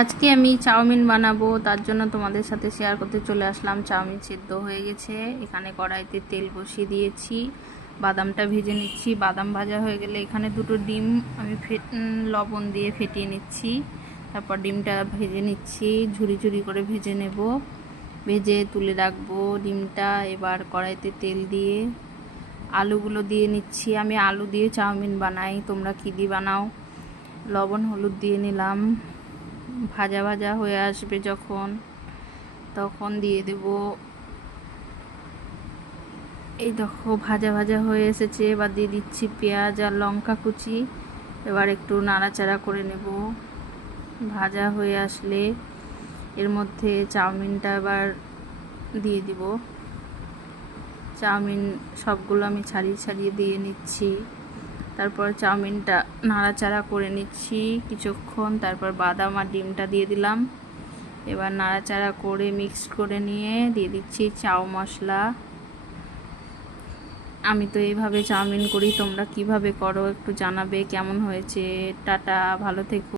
আজকে আমি চাউমিন বানাবো, তার জন্য তোমাদের সাথে শেয়ার করতে চলে আসলাম। চাউমিন সিদ্ধ হয়ে গেছে, এখানে কড়াইতে তেল বসিয়ে দিয়েছি, বাদামটা ভেজে নিচ্ছি। বাদাম ভাজা হয়ে গেলে এখানে দুটো ডিম আমি লবণ দিয়ে ফেটিয়ে নিচ্ছি। তারপর ডিমটা ভেজে নিচ্ছি, ঝুরি ঝুরি করে ভেজে নেব, ভেজে তুলে রাখবো ডিমটা। এবার কড়াইতে তেল দিয়ে আলুগুলো দিয়ে নিচ্ছি। আমি আলু দিয়ে চাউমিন বানাই, তোমরা কী দিয়ে বানাও? লবণ হলুদ দিয়ে নিলাম। ভাজা ভাজা হয়ে আসবে যখন, তখন দিয়ে দেব, এই দেখো ভাজা ভাজা হয়ে এসেছে। এবার দিয়ে দিচ্ছি পেঁয়াজ আর লঙ্কা কুচি। এবার একটু নাড়াচাড়া করে নেব। ভাজা হয়ে আসলে এর মধ্যে চাউমিনটা এবার দিয়ে দিব। চাউমিন সবগুলো আমি ছাড়িয়ে ছাড়িয়ে দিয়ে নিচ্ছি। তারপর চাউমিনটা নাড়াচাড়া করে নিচ্ছি কিছুক্ষণ। তারপর বাদাম আর ডিমটা দিয়ে দিলাম। এবার নাড়াচাড়া করে মিক্সড করে নিয়ে দিয়ে দিচ্ছি চাউ মশলা। আমি তো এইভাবে চাউমিন করি, তোমরা কিভাবে করো একটু জানাবে কেমন হয়েছে। টাটা, ভালো থেকো।